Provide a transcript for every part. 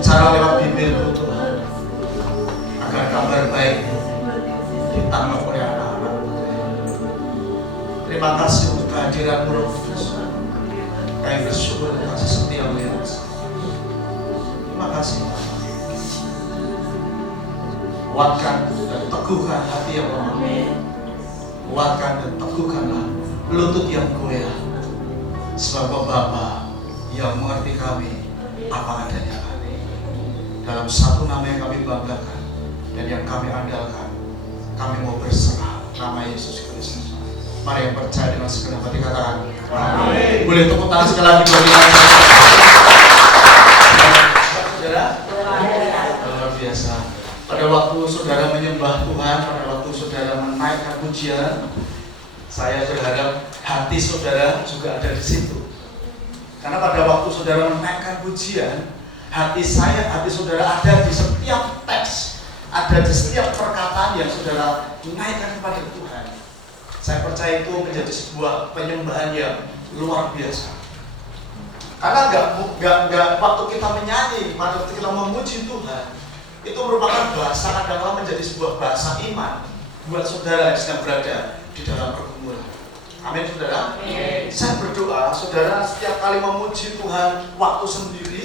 Bicara lewat bibirku Tuhan, agar kabar baik ditangkap oleh anak-anak. Terima kasih untuk kehadiran-Mu Roh Kudus. Kami bersyukur atas setiap lihat. Terima kasih. Kuatkan dan teguhkan hati yang lemah. Kuatkan dan teguhkanlah lutut yang goyah. Sebab Bapa yang mengerti kami apa adanya kami. Dalam satu nama yang kami banggakan dan yang kami andalkan, kami mau berserah nama Yesus Kristus. Mari yang percaya dengan segenap hati katakan amin. Boleh tepuk tangan sekali lagi bagi kami. Saudara, luar biasa. Pada waktu saudara menyembah Tuhan, pada waktu saudara menaikkan pujian, saya berharap hati saudara juga ada di situ. Karena pada waktu saudara menaikkan pujian, hati saudara ada di setiap teks, ada di setiap perkataan yang saudara naikkan kepada Tuhan. Saya percaya itu menjadi sebuah penyembahan yang luar biasa. Karena enggak waktu kita menyanyi, waktu kita memuji Tuhan, itu merupakan bahasa kadang-kadang menjadi sebuah bahasa iman buat saudara yang sedang berada di dalam pergumulan. Amin saudara. Amin. Saya berdoa saudara setiap kali memuji Tuhan waktu sendiri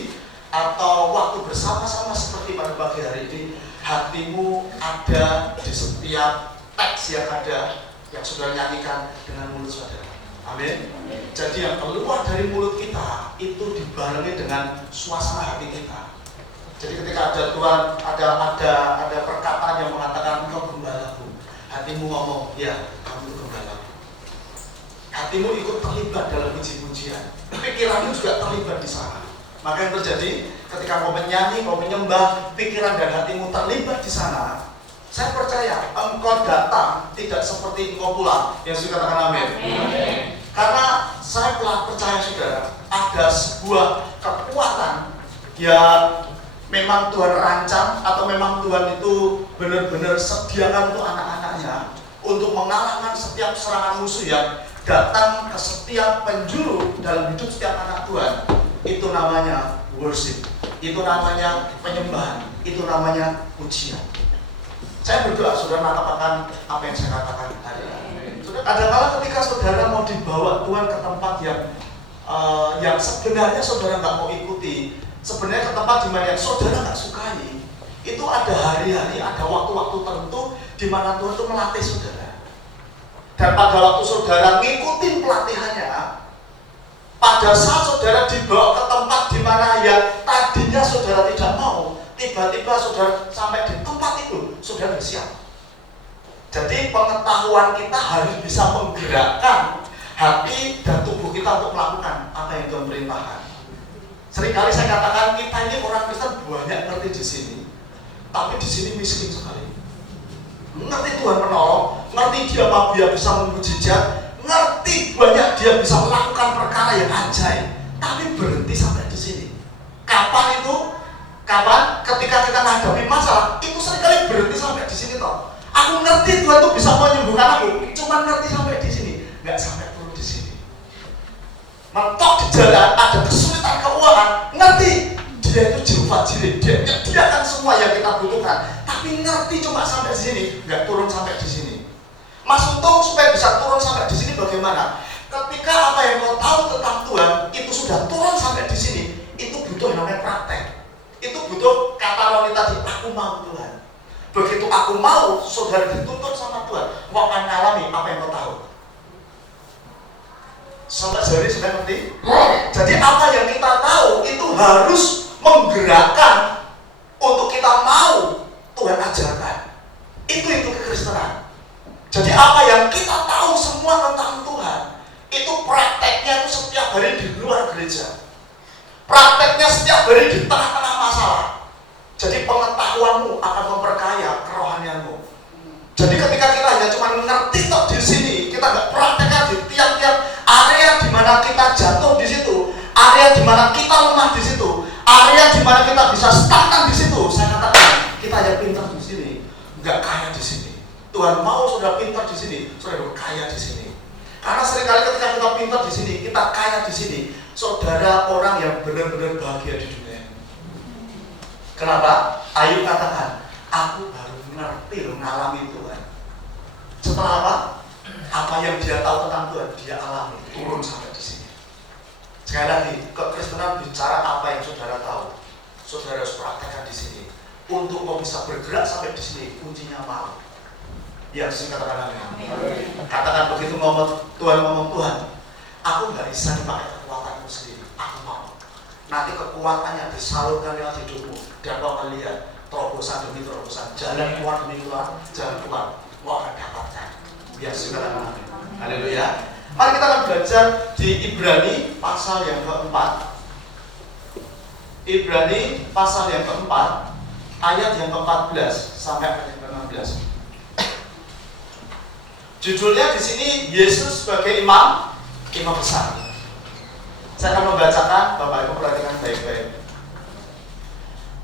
atau waktu bersama-sama seperti pada pagi hari ini, hatimu ada di setiap teks yang ada yang saudara nyanyikan dengan mulut saudara. Amin. Jadi yang keluar dari mulut kita itu dibarengi dengan suasana hati kita. Jadi ketika ada Tuhan, ada perkataan yang mengatakan engkau gembalaku, hatimu ngomong, ya kamu itu gembalaku. Hatimu ikut terlibat dalam puji-pujian, pikiranmu juga terlibat di sana. Maka yang terjadi ketika kau menyanyi, kau menyembah, pikiran dan hatimu terlibat di sana. Saya percaya engkau datang tidak seperti engkau pulang. Yang sudah katakan amin. Karena saya telah percaya saudara, ada sebuah kekuatan yang memang Tuhan rancang atau memang Tuhan itu benar-benar sediakan untuk anak-anaknya untuk mengalahkan setiap serangan musuh yang datang ke setiap penjuru dalam hidup setiap anak Tuhan. Itu namanya worship, itu namanya penyembahan, itu namanya pujian. Saya berdoa saudara mengapakan apa yang saya katakan hari ini. Kadang-kadang ketika saudara mau dibawa Tuhan ke tempat yang sebenarnya saudara nggak mau ikuti, sebenarnya ke tempat di mana yang saudara nggak sukai, itu ada hari-hari, ada waktu-waktu tertentu di mana Tuhan itu melatih saudara. Dan pada waktu saudara ngikutin pelatihannya, pada saat saudara dibawa ke tempat di mana yang tadinya saudara tidak mau, tiba-tiba saudara sampai di tempat itu, saudara siap. Jadi pengetahuan kita harus bisa menggerakkan hati dan tubuh kita untuk melakukan apa yang Tuhan perintahkan. Seringkali saya katakan kita ini orang Kristen banyak ngerti di sini, tapi di sini miskin sekali. Ngerti Tuhan menolong, ngerti dia bisa memujijat, ngerti banyak dia bisa melakukan perkara yang ajaib, tapi berhenti sampai di sini. Kapan itu? Kapan? Ketika kita menghadapi masalah, itu seringkali berhenti sampai di sini toh. Aku ngerti Tuhan itu bisa menyembuhkan aku, cuma ngerti sampai di sini, nggak sampai turun di sini. Mentok di jalan ada kesulitan keuangan, ngerti dia itu Jehovah Jireh, dia menyediakan semua yang kita butuhkan, tapi ngerti cuma sampai di sini, nggak turun sampai di sini. Mas Untung supaya bisa turun sampai di sini bagaimana? Ketika apa yang kau tahu tentang Tuhan itu sudah turun sampai di sini, itu butuh yang namanya praktek. Itu butuh kata Roni tadi, aku mau Tuhan. Begitu aku mau, saudara dituntut sama Tuhan, kau akan mengalami apa yang kau tahu. Sampai hari sudah ngerti? Jadi apa yang kita tahu itu harus menggerakkan untuk kita mau Tuhan ajarkan. Itu kekristenan. Jadi apa yang kita tahu semua tentang Tuhan, itu prakteknya itu setiap hari di luar gereja. Prakteknya setiap hari di tengah-tengah masalah. Jadi pengetahuanmu akan memperkaya kerohanianmu. Jadi ketika kita hanya cuma mengerti tok di sini, kita nggak praktekkan di tiap-tiap area di mana kita jatuh di situ, area di mana kita lemah di situ, area di mana kita bisa stagnan di situ. Saya katakan kita hanya pintar di sini, nggak kaya di sini. Tuhan mau sudah pintar di sini, sudah kaya di sini. Karena seringkali ketika kita pintar di sini, kita kaya di sini, saudara orang yang benar-benar bahagia di dunia. Kenapa? Ayub katakan, aku baru ngerti loh, ngalami Tuhan. Setelah apa? Apa yang dia tahu tentang Tuhan, dia alami, turun sampai di sini. Sekali lagi, kekristenan bicara apa yang saudara tahu. Saudara harus praktekkan di sini. Untuk mau bisa bergerak sampai di sini, kuncinya mau. Ya, sini katakan amin. Katakan begitu Tuhan ngomong, Tuhan, aku nggak bisa dipakai kekuatanku sendiri. Aku mau. Nanti kekuatannya disalurkan lewat hidupmu. Dan kau melihat terobosan demi terobosan, jalan keluar demi keluar, jalan keluar. Kau akan dapatkan. Biar sini katakan amin. Haleluya. Mari kita akan belajar di Ibrani pasal yang keempat. Ibrani pasal yang keempat, ayat yang ke-14 sampai ayat yang ke-16. Judulnya di sini Yesus sebagai imam besar. Saya akan membacakan, Bapak Ibu perhatikan baik-baik.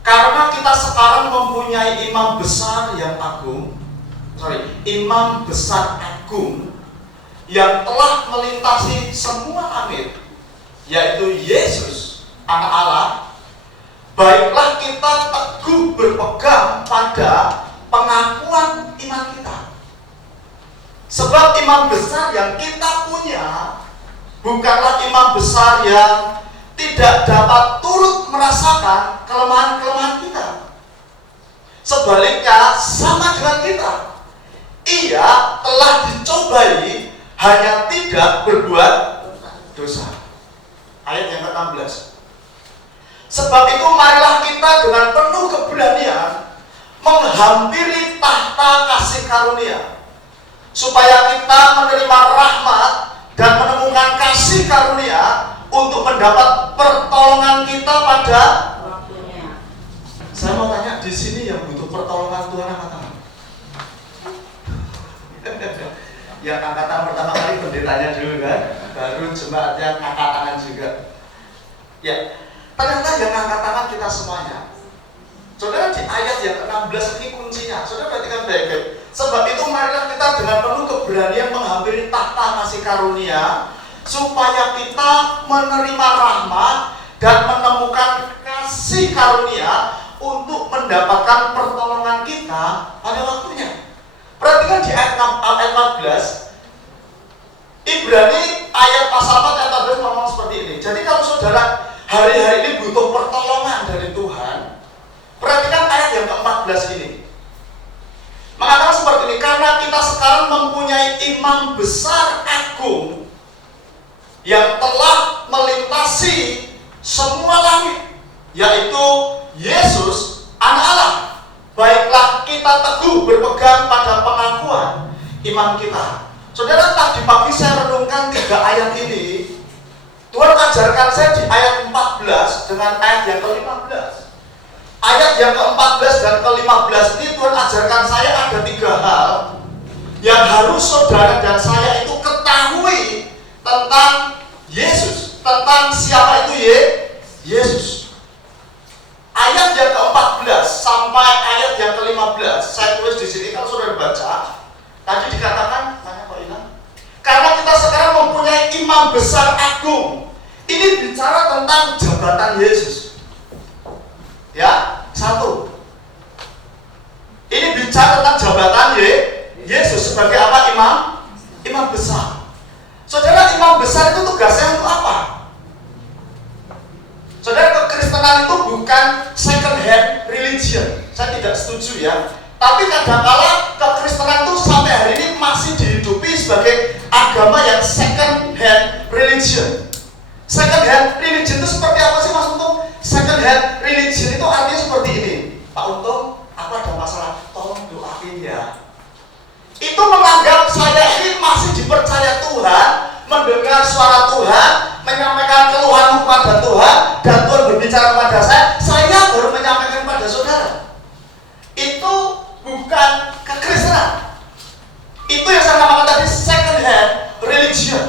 Karena kita sekarang mempunyai imam besar yang agung, imam besar agung yang telah melintasi semua langit, yaitu Yesus, Anak Allah. Baiklah kita teguh berpegang pada pengakuan iman kita. Sebab imam besar yang kita punya bukanlah imam besar yang tidak dapat turut merasakan kelemahan-kelemahan kita. Sebaliknya sama dengan kita. Ia telah dicobai, hanya tidak berbuat dosa. Ayat yang ke-16. Sebab itu marilah kita dengan penuh keberanian menghampiri tahta kasih karunia, supaya kita menerima rahmat dan menemukan kasih karunia untuk mendapat pertolongan kita pada waktunya. Saya mau tanya, di sini yang butuh pertolongan Tuhan apa teman? Yang angkatan pertama kali pendetanya dulu kan, baru jemaatnya angkat tangan juga. Ya, ternyata yang angkat tangan kita semuanya. Saudara, di ayat yang ke-16 ini kuncinya. Saudara perhatikan baik-baik. Sebab itu marilah kita dengan penuh keberanian menghampiri tahta kasih karunia, supaya kita menerima rahmat dan menemukan kasih karunia untuk mendapatkan pertolongan kita pada waktunya. Perhatikan di ayat 14, Ibrani ayat pasal 4 ayat 14 ngomong seperti ini. Jadi kalau saudara hari-hari ini butuh pertolongan dari Tuhan, perhatikan ayat yang ke-14 ini. Mengatakan seperti ini, karena kita sekarang mempunyai imam besar agung yang telah melintasi semua langit, yaitu Yesus, Anak Allah. Baiklah kita teguh berpegang pada pengakuan iman kita. Saudara, tadi pagi saya renungkan 3 ayat ini. Tuhan ajarkan saya di ayat 14 dengan ayat yang ke-15. Ayat yang ke-14 dan ke-15 ini Tuhan ajarkan saya ada 3 hal yang harus saudara dan saya itu ketahui tentang Yesus, tentang siapa itu Yesus. Ayat yang ke-14 sampai ayat yang ke-15 saya tulis di sini. Kalau saudara baca, tadi dikatakan, mana kok hilang? Karena kita sekarang mempunyai imam besar agung. Ini bicara tentang jabatan Yesus. Ya, 1. Ini bicara tentang jabatan Yesus sebagai apa? Imam besar. Saudara, imam besar itu tugasnya untuk apa? Saudara, kekristenan itu bukan second hand religion. Saya tidak setuju ya. Tapi kadang-kala kekristenan itu sampai hari ini masih dihidupi sebagai agama yang second hand religion. Second hand religion itu seperti apa sih Mas Untung? Second hand religion itu artinya seperti ini. Pak Untung, aku ada masalah, tolong doain ya. Itu menganggap saya ini masih dipercaya Tuhan, mendengar suara Tuhan, menyampaikan keluhan kepada Tuhan, dan Tuhan berbicara kepada saya baru menyampaikan kepada saudara. Itu bukan kekristenan. Itu yang saya katakan tadi, second hand religion.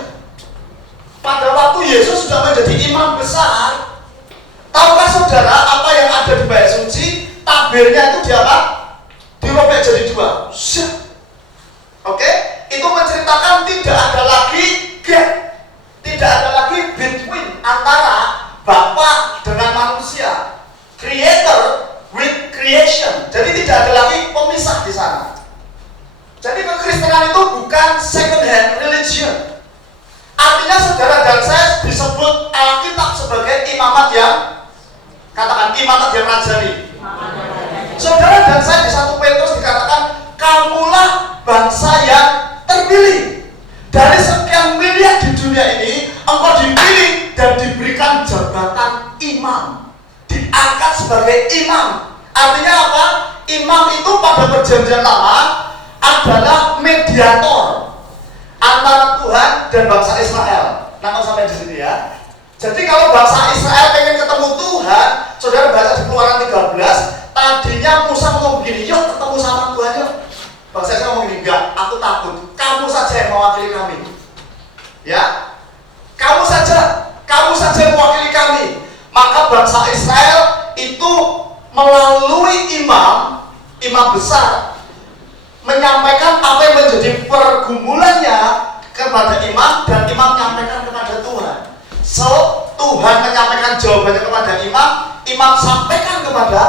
Pada waktu Yesus sudah menjadi imam besar, tahukah saudara apa yang ada di bait suci? Tabirnya itu di apa? Dirobek jadi 2. Oke? Itu menceritakan tidak ada lagi gap, tidak ada lagi between antara Bapa dengan manusia, Creator with creation. Jadi tidak ada lagi pemisah di sana. Jadi kekristenan itu bukan second hand religion. Artinya saudara dan saya disebut Alkitab sebagai imamat yang, katakan imamat yang rajani. Saudara dan saya di 1 Petrus dikatakan, kamulah bangsa yang terpilih. Dari sekian miliar di dunia ini, engkau dipilih dan diberikan jabatan imam, diangkat sebagai imam. Artinya apa? Imam itu pada perjanjian lama adalah mediator antara Tuhan dan bangsa Israel. Nah, sampai di sini ya. Jadi kalau bangsa Israel pengen ketemu Tuhan, saudara baca di Keluaran 13, tadinya Musa ngomong begini, yuk ketemu sama Tuhan yuk. Bangsa Israel ngomong begini, enggak, aku takut. Kamu saja yang mewakili kami. Ya, kamu saja yang mewakili kami. Maka bangsa Israel itu melalui imam besar menyampaikan apa yang menjadi pergumulannya kepada imam, dan imam menyampaikan kepada Tuhan. So, Tuhan menyampaikan jawabannya kepada imam sampaikan kepada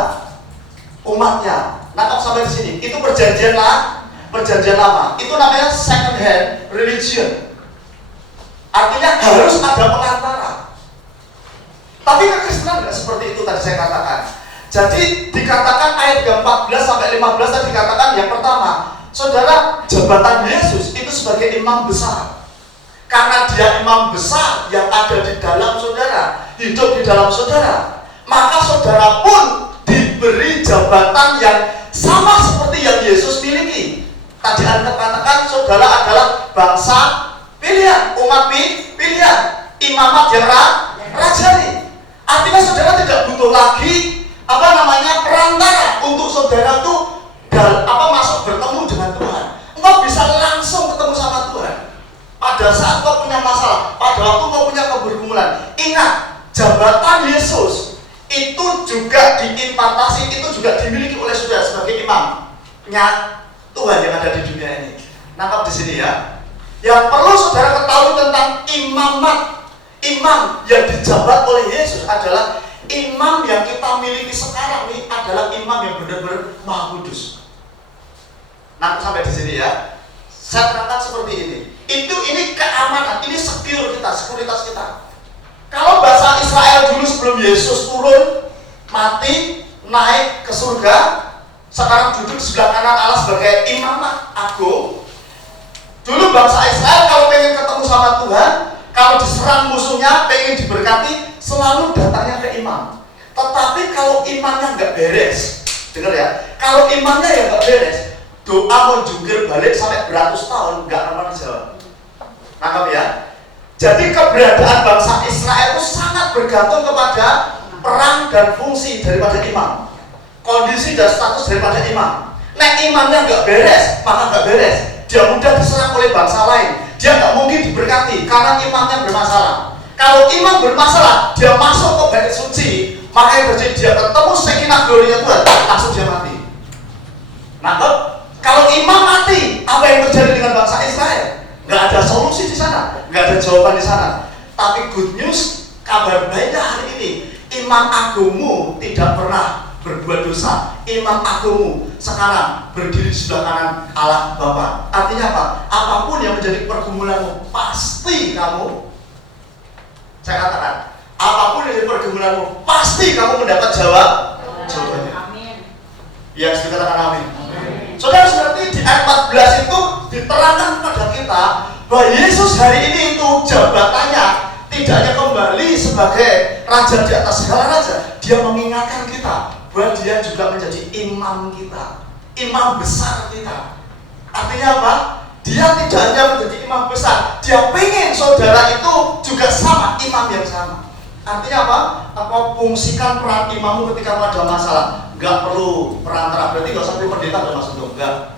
umatnya. Nah, kalau sampai di sini, itu perjanjian lama. Itu namanya second hand religion. Artinya harus ada perantara. Tapi kekristenan tidak seperti itu tadi saya katakan. Jadi dikatakan ayat 14 sampai 15 tadi dikatakan yang pertama, saudara, jabatan Yesus itu sebagai imam besar. Karena dia imam besar yang ada di dalam saudara, hidup di dalam saudara, maka saudara pun diberi jabatan yang sama seperti yang Yesus miliki. Tadi Anda katakan saudara adalah bangsa pilihan, umat pilihan, imamat yang rajani. Artinya saudara tidak butuh lagi perantara untuk saudara tuh masuk bertemu dengan Tuhan. Engkau bisa langsung ketemu sama Tuhan. Pada saat kau punya masalah, pada waktu kau punya kebergumulan, ingat, jabatan Yesus itu juga diimpartasi, itu juga dimiliki oleh saudara sebagai imamnya Tuhan yang ada di dunia ini. Nangkap di sini ya. Yang perlu saudara ketahui tentang imam yang dijabat oleh Yesus adalah imam yang kita miliki sekarang ini adalah imam yang benar-benar Maha Kudus. Nah, sampai di sini ya. Saya terangkan seperti ini. Ini keamanan, ini sekuritas kita. Kalau bahasa Israel dulu sebelum Yesus turun, mati, naik ke surga, sekarang duduk di sebelah kanan Allah sebagai imamat agung. Dulu bangsa Israel kalau pengen ketemu sama Tuhan, kalau diserang musuhnya, pengen diberkati, selalu datangnya ke imam. Tetapi kalau imamnya nggak beres, dengar ya, kalau imamnya yang nggak beres, doa menjungkir balik sampai beratus tahun nggak akan dijawab. Nangkap ya? Jadi keberadaan bangsa Israel itu sangat bergantung kepada peran dan fungsi daripada imam, kondisi dan status daripada imam. Nek imamnya nggak beres, maka nggak beres. Dia mudah diserang oleh bangsa lain. Dia nggak mungkin diberkati karena imamnya bermasalah. Kalau imam bermasalah, dia masuk ke bait suci, maka yang terjadi dia ketemu sakinah glorinya Tuhan, langsung dia mati. Nangkep? Kalau imam mati, apa yang terjadi dengan bangsa Israel? Nggak ada solusi di sana, nggak ada jawaban di sana. Tapi good news, kabar baiknya hari ini, imam agungmu tidak pernah berbuat dosa. Imam agungmu sekarang berdiri di sebelah kanan Allah Bapa. Artinya apa? Apapun yang menjadi pergumulanmu, pasti kamu, saya katakan, apapun yang menjadi pergumulanmu, pasti kamu mendapat jawabannya. Amin. Ya, sudah katakan amin. Saudara, seperti di ayat 14 itu diterangkan kepada kita bahwa Yesus hari ini itu jabatannya tidak hanya kembali sebagai raja di atas segala raja. Dia mengingatkan kita bahwa dia juga menjadi imam kita, imam besar kita. Artinya apa? Dia tidak hanya menjadi imam besar, dia pengen saudara itu juga sama, imam yang sama. Artinya apa? Apa fungsikan peran imammu ketika ada masalah. Enggak perlu perantara, berarti enggak sampai pendeta ada masuk dong, enggak.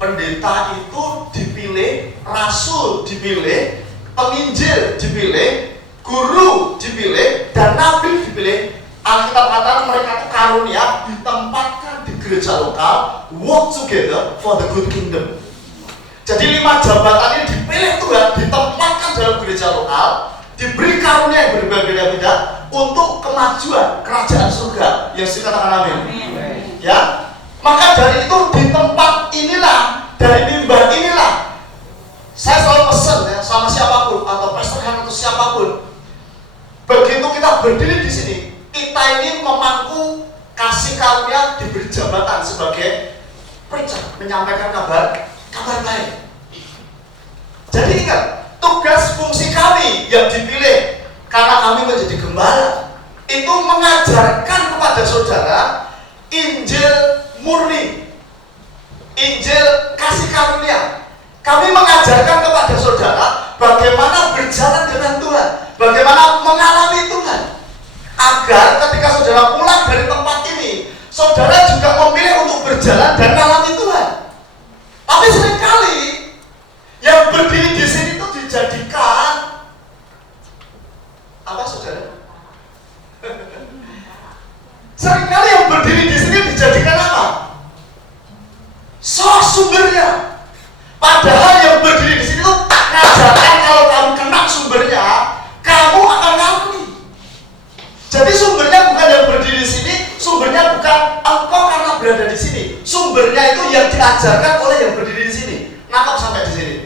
Pendeta itu dipilih, rasul dipilih, penginjil dipilih, guru dipilih, dan nabi dipilih. Alkitab katakan mereka itu karunia ditempatkan di gereja lokal, work together for the good kingdom. Jadi 5 jabatan ini dipilih Tuhan, ditempatkan dalam gereja lokal, diberi karunia yang berbeda-beda, untuk kemajuan kerajaan surga. Yang dikatakan amin. Ya, maka dari itu di tempat inilah, dari mimbar inilah, saya selalu pesan ya sama siapapun atau pastor atau siapapun, begitu kita berdiri di sini, kita ini memangku kasih karunia, diberi jabatan sebagai preacher, menyampaikan kabar baik. Jadi ingat, tugas fungsi kami yang dipilih karena kami menjadi gembala itu mengajarkan kepada saudara Injil murni, Injil kasih karunia. Kami mengajarkan kepada saudara bagaimana berjalan dengan Tuhan, bagaimana mengalami Tuhan, agar ketika saudara pulang dari tempat ini, saudara juga memilih untuk berjalan dan mengalami Tuhan. Tapi seringkali yang berdiri di sini itu dijadikan apa, saudara? Seringkali yang berdiri di sini dijadikan apa? Sumbernya. Padahal yang berdiri di sini tuh ngajarkan kalau kamu kena sumbernya, kamu akan ngalami. Jadi sumbernya bukan yang berdiri di sini, sumbernya bukan engkau karena berada di sini. Sumbernya itu yang diajarkan oleh yang berdiri di sini. Nangkap sampai di sini.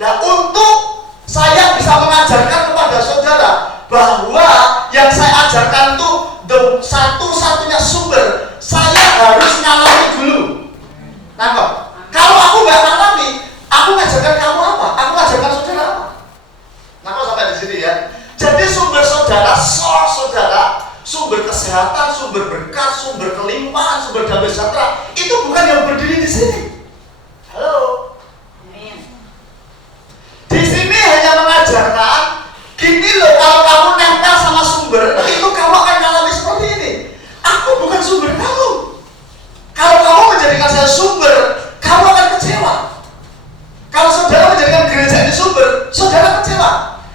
Nah, untuk saya bisa mengajarkan kepada saudara bahwa yang saya ajarkan itu satu-satunya sumber, saya harus ngalami dulu. Nangkep? Kalau aku nggak ngalami, aku ngajarkan kamu apa? Aku ngajarkan saudara apa? Nangkep sampai di sini ya. Jadi sumber saudara, source saudara, sumber kesehatan, sumber berkat, sumber kelimpahan, sumber damai sejahtera, itu bukan yang berdiri di sini. Halo. Di sini hanya mengajarkan, gini loh, kalau kamu nempel sama sumber, itu kamu akan mengalami seperti ini. Aku bukan sumber kamu. Kalau kamu menjadikan saya sumber, kamu akan kecewa. Kalau saudara menjadikan gereja ini sumber, saudara kecewa.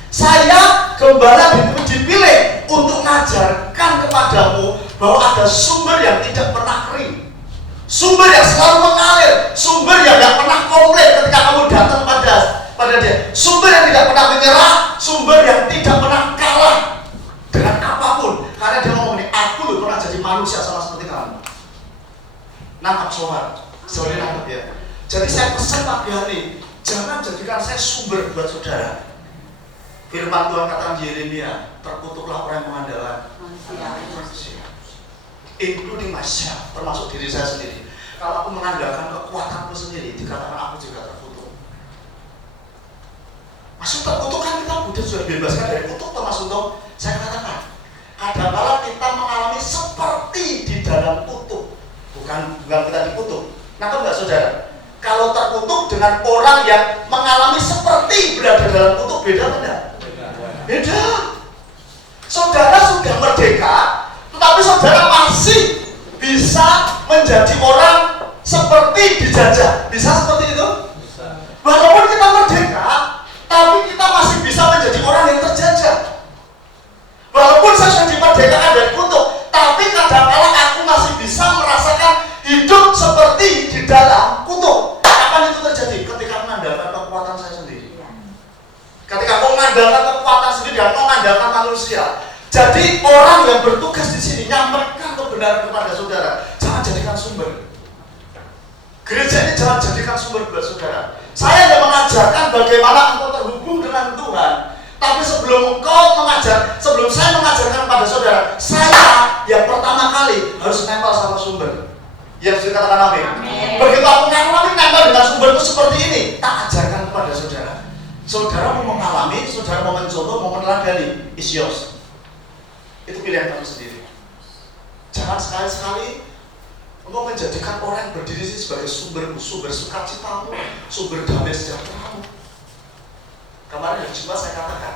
Saya gembala dipilih untuk mengajarkan kepadamu bahwa ada sumber yang tidak pernah kering, sumber yang selalu mengalir, sumber yang tidak pernah komplain ketika kamu datang pada dia, sumber yang tidak pernah menyerah, sumber yang tidak pernah kalah dengan apapun, karena dia ngomong ini, aku loh pernah jadi manusia sama seperti kamu. Nangkap soal, soalnya nangkap ya. Jadi saya pesan pagi hari, jangan jadikan saya sumber buat saudara. Firman Tuhan katakan Yeremia, terkutuklah orang yang mengandalkan manusia, including myself, termasuk diri saya sendiri. Kalau aku mengandalkan kekuatanku sendiri, dikatakan aku juga terkutuk. Maksud terkutuk kan kita sudah bebaskan dari kutuk, termasuk untuk saya katakan, kadang-kala kita mengalami seperti di dalam kutuk, bukan kita dikutuk. Nangkep nggak saudara? Kalau terkutuk dengan orang yang mengalami seperti berada dalam kutuk, beda tidak? Beda. Saudara sudah merdeka, tetapi saudara masih bisa menjadi orang seperti dijajah. Bisa seperti itu? Bisa. Walaupun kita merdeka, tapi kita masih bisa menjadi orang yang terjajah. Walaupun saya sudah dimerdekakan dari kutuk, tapi kadang-kadang aku masih bisa merasakan hidup seperti di dalam kutuk. Kapan itu terjadi? Ketika mengandalkan kekuatan saya sendiri. Ketika kau mengandalkan kekuatan sendiri dan kau mengandalkan manusia. Jadi orang yang bertugas di sini nyampaikan kebenaran kepada saudara. Jangan jadikan sumber. Gereja ini jangan jadikan sumber buat saudara. Saya hanya mengajarkan bagaimana engkau terhubung dengan Tuhan. Tapi sebelum saya mengajarkan kepada saudara, saya yang pertama kali harus nempel sama sumber. Yang dikatakan amin. Begitu aku nempel dengan sumber itu seperti ini, tak ajarkan kepada saudara. Saudara mau mengalami, saudara mau mencontoh, mau meneladani, is yours. Itu pilihan kamu sendiri. Jangan sekali-sekali engkau menjadikan orang yang berdiri di sini sebagai sumber sukacitamu, sumber damai sejahteramu. Kemarin hari Jumat saya katakan,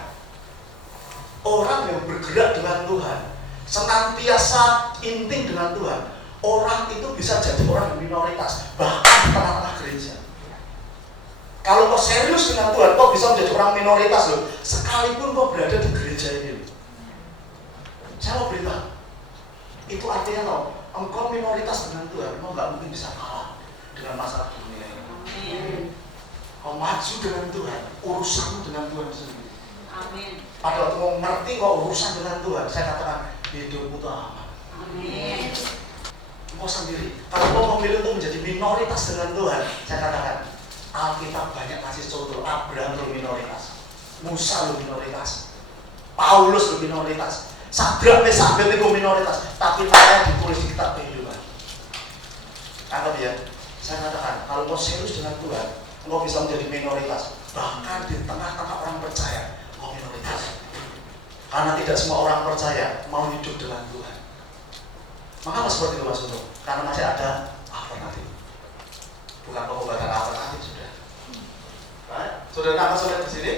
orang yang bergerak dengan Tuhan, senantiasa inting dengan Tuhan, orang itu bisa jadi orang yang minoritas, bahkan di tengah-tengah gereja. Kalau kau serius dengan Tuhan, kau bisa menjadi orang minoritas loh, sekalipun kau berada di gereja ini. Saya mau beritahu, itu artinya loh, engkau minoritas dengan Tuhan, engkau nggak mungkin bisa kalah dengan masalah dunia ini. Kau maju dengan Tuhan, urusanmu dengan Tuhan sendiri. Amin. Pada waktu mau ngerti kok urusan dengan Tuhan, saya katakan hidupmu itu aman. Amin. Engkau sendiri. Kalau engkau memilih untuk menjadi minoritas dengan Tuhan, saya katakan Alkitab banyak kasih contoh. Abraham itu minoritas, Musa itu minoritas, Paulus itu minoritas, Sadrak Mesak Abednego minoritas, tapi namanya ditulis di kitab kehidupan. Anggap ya, saya katakan kalau engkau serius dengan Tuhan, engkau bisa menjadi minoritas. Bahkan di tengah-tengah orang percaya, engkau minoritas. Karena tidak semua orang percaya mau hidup dengan Tuhan. Mengapa seperti itu Mas Untung? Karena masih ada alternatif. Bukan pengobatan alternatif sudah. Right? Sudah nama sudah di sini?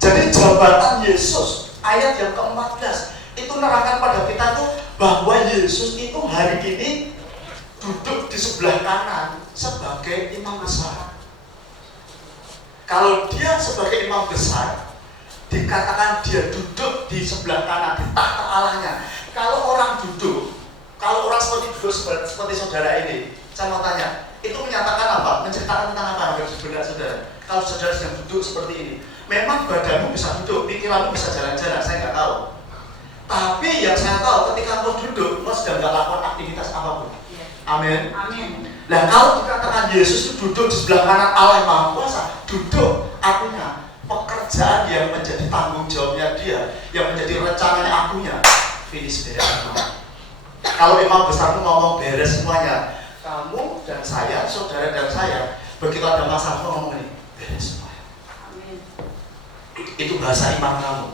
Jadi jabatan Yesus ayat yang ke-14 itu nerangkan pada kita tuh bahwa Yesus itu hari ini duduk di sebelah kanan sebagai imam besar. Kalau dia sebagai imam besar, dikatakan dia duduk di sebelah kanan di tahta Allahnya. Kalau orang duduk, kalau orang seperti saudara ini, saya mau tanya, itu menyatakan apa? Menceritakan tentang apa? Benar saudara. Kalau saudara sedang duduk seperti ini, memang badanmu bisa duduk, pikiranmu bisa jalan-jalan, saya nggak tahu. Tapi yang saya tahu, ketika kamu duduk, kamu sedang nggak lakukan aktivitas apapun. Amin. Amin. Nah, kalau dikatakan Yesus itu duduk di sebelah kanan Allah yang Maha Kuasa, duduk artinya pekerjaan yang menjadi tanggung jawabnya dia, yang menjadi rencananya akunya, finish beres semua. Kalau imam besar itu ngomong beres semuanya, kamu dan saya, saudara dan saya, begitu ada masalah ngomong ini, beres semuanya. Amin. Itu bahasa imam kamu.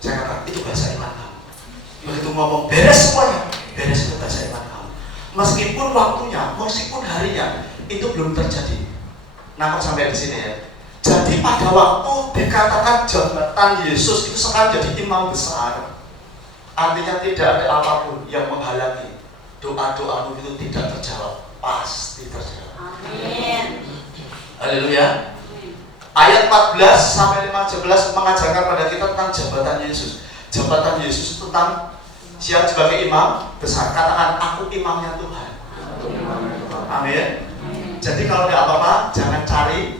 Saya katakan itu bahasa imam kamu. Begitu ngomong beres semuanya, beres itu bahasa imam kamu. Meskipun waktunya, meskipun harinya itu belum terjadi. Nah, kok sampai di sini ya. Jadi pada waktu dikatakan jabatan Yesus itu sekarang jadi imam besar, artinya tidak ada apapun yang menghalangi doa-doamu itu tidak terjawab, pasti terjawab. Amin. Haleluya. Ayat 14 sampai 15 mengajarkan pada kita tentang jabatan Yesus. Jabatan Yesus tentang siapa sebagai imam besar. Katakan aku imamnya Tuhan. Amin. Jadi kalau ada apa-apa jangan cari.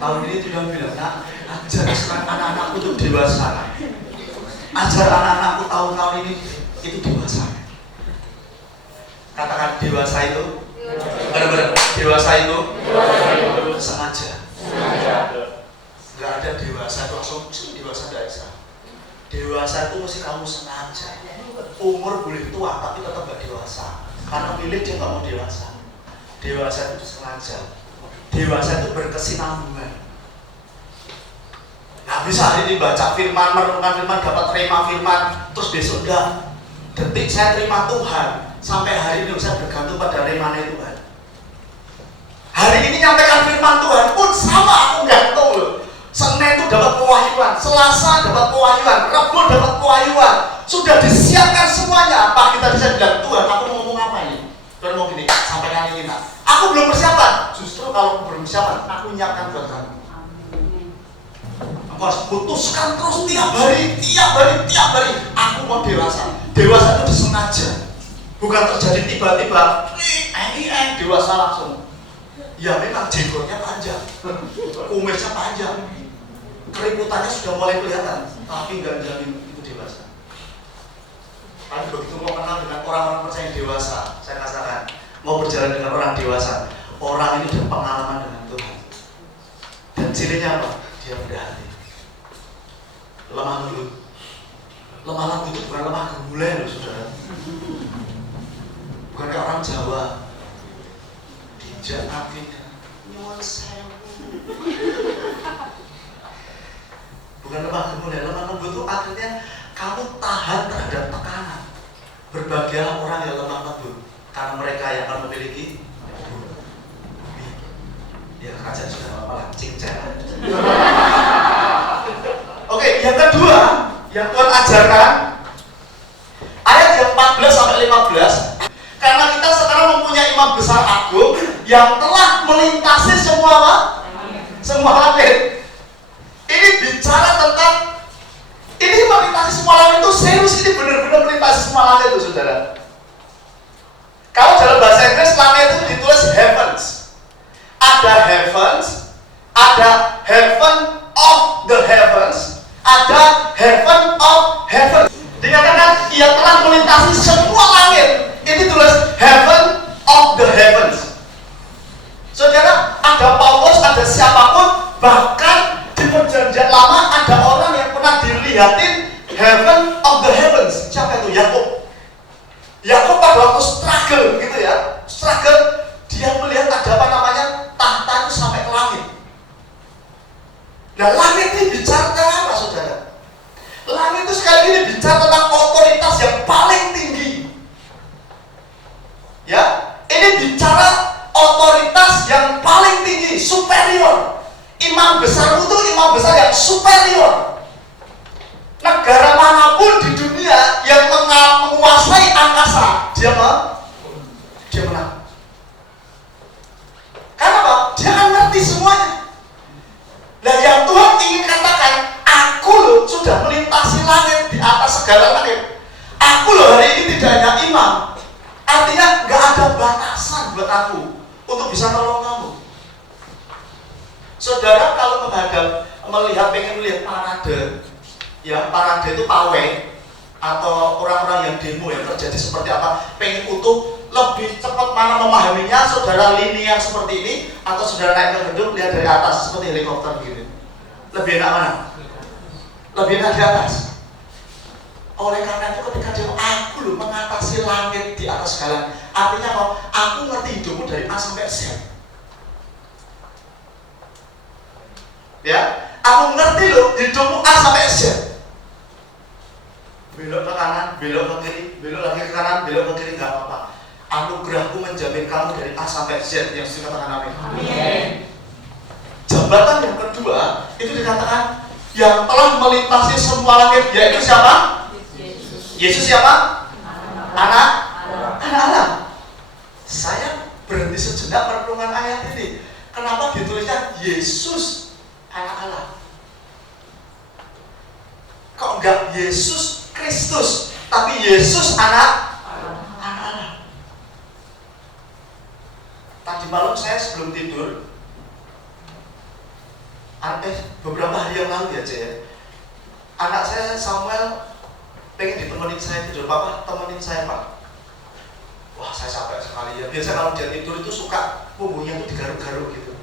Tahun ini sudah bilang, nah, ajar anak-anakku untuk dewasa. Ajar anak-anakku tahun-tahun ini itu dewasa. Katakan dewasa itu. Benar-benar dewasa itu. Sengaja. Gak ada dewasa itu langsung dewasa tidak bisa. Dewasa itu mesti kamu sengaja. Umur boleh tua tapi tetap gak dewasa. Karena milik dia gak mau dewasa. Dewasa itu sengaja. Dewasa itu berkesinambungan. Gak bisa hari ini baca firman, merenungkan firman, dapat terima firman, terus besok enggak. Detik saya terima Tuhan, sampai hari ini saya bergantung pada remane Tuhan. Hari ini nyampaikan firman Tuhan pun sama aku gantung loh. Senin itu dapat pewahyuan, Selasa dapat pewahyuan, Rabu dapat pewahyuan. Sudah disiapkan semuanya. Apa kita bisa bilang Tuhan, aku mau ngomong apa ini? Tuhan mau gini, sampaikan ini nak. Aku belum persiapan. Justru kalau belum persiapan, aku nyiapkan buat kamu. Aku harus putuskan terus tiap hari. Aku mau dewasa. Dewasa itu disengaja. Bukan terjadi tiba-tiba, dewasa langsung. Ya memang jenggotnya panjang, kumisnya panjang, keriputannya sudah mulai kelihatan, tapi nggak jamin itu dewasa. Tapi begitu mau kenal dengan orang-orang percaya dewasa, saya katakan mau berjalan dengan orang dewasa, orang ini sudah pengalaman dengan Tuhan. Dan cirinya apa? Dia berhati. Lemah lembut. Lemah lembut itu bukan lemah gemulai loh saudara. Bukan kayak orang Jawa. Dijak akhirnya nyuwun sewu. Bukan lemah gemulai. Lemah lembut itu akhirnya kamu tahan terhadap tekanan. Berbahagialah orang yang lemah lembut, karena mereka yang akan memiliki ya kaca sudah apa cincin. Oke, yang kedua yang Tuhan ajarkan ayat yang 14 sampai 15. Karena kita sekarang mempunyai imam besar agung yang telah melintasi semua apa? Semua langit. Ini bicara tentang ini melintasi semua langit itu serius, ini benar-benar melintasi semua langit itu saudara. Kalau dalam bahasa Inggris langit itu ditulis heavens. Ada heavens, ada heaven of the heavens, ada heaven of heaven. Dikatakan ia telah melintasi semua langit. Ini tulis heaven of the heavens. Saudara, ada Paulus, ada siapapun, bahkan di perjanjian lama ada orang yang pernah dilihatin heaven of the heavens. Siapa itu? Yakub. Yakub pada waktu struggle gitu ya, struggle, dia melihat ada apa namanya tahta itu sampai ke langit. Nah, langit ini bicara tentang apa, saudara? Langit itu sekali ini bicara tentang otoritas yang paling tinggi. Ya, ini bicara otoritas yang paling tinggi, superior. Imam besar itu imam besar yang superior. Negara manapun di dunia yang menguasai angkasa, dia menang. Karena apa? Dia kan ngerti semuanya. Nah, yang Tuhan ingin katakan, aku loh sudah melintasi langit di atas segala langit. Aku loh hari ini tidak hanya imam. Artinya nggak ada batasan buat aku untuk bisa nolong kamu. Saudara kalau pengen melihat parade, ya parade itu pawai atau orang-orang yang demo yang terjadi seperti apa, pengen utuh, lebih cepat mana memahaminya, saudara linear seperti ini atau saudara naik ke gedung lihat dari atas seperti helikopter gitu. Lebih enak mana? Lebih enak di atas. Oleh karena itu ketika dia aku loh mengatasi langit di atas segala, artinya apa? Aku ngerti hidupmu dari A sampai Z. Ya, aku ngerti loh hidupmu A sampai Z. Belok ke kanan, belok ke kiri, belok lagi ke kanan, belok ke kiri, nggak apa-apa. Anugerahku menjamin kamu dari A sampai Z. Yang dikatakan amin. Amin. Jabatan yang kedua itu dikatakan yang telah melintasi semua langit, yaitu siapa? Yesus siapa? Anak Allah. Saya berhenti sejenak merenungkan ayat ini. Kenapa ditulisnya Yesus anak Allah? Kok enggak Yesus Kristus, tapi Yesus anak Allah? Tadi malam saya sebelum tidur, beberapa hari yang lalu aja ya, anak saya Samuel pengen ditemenin saya tidur, papa temenin saya pak. Wah saya capek sekali ya. Biasa kalau dia tidur itu suka punggungnya itu digaruk-garuk gitu.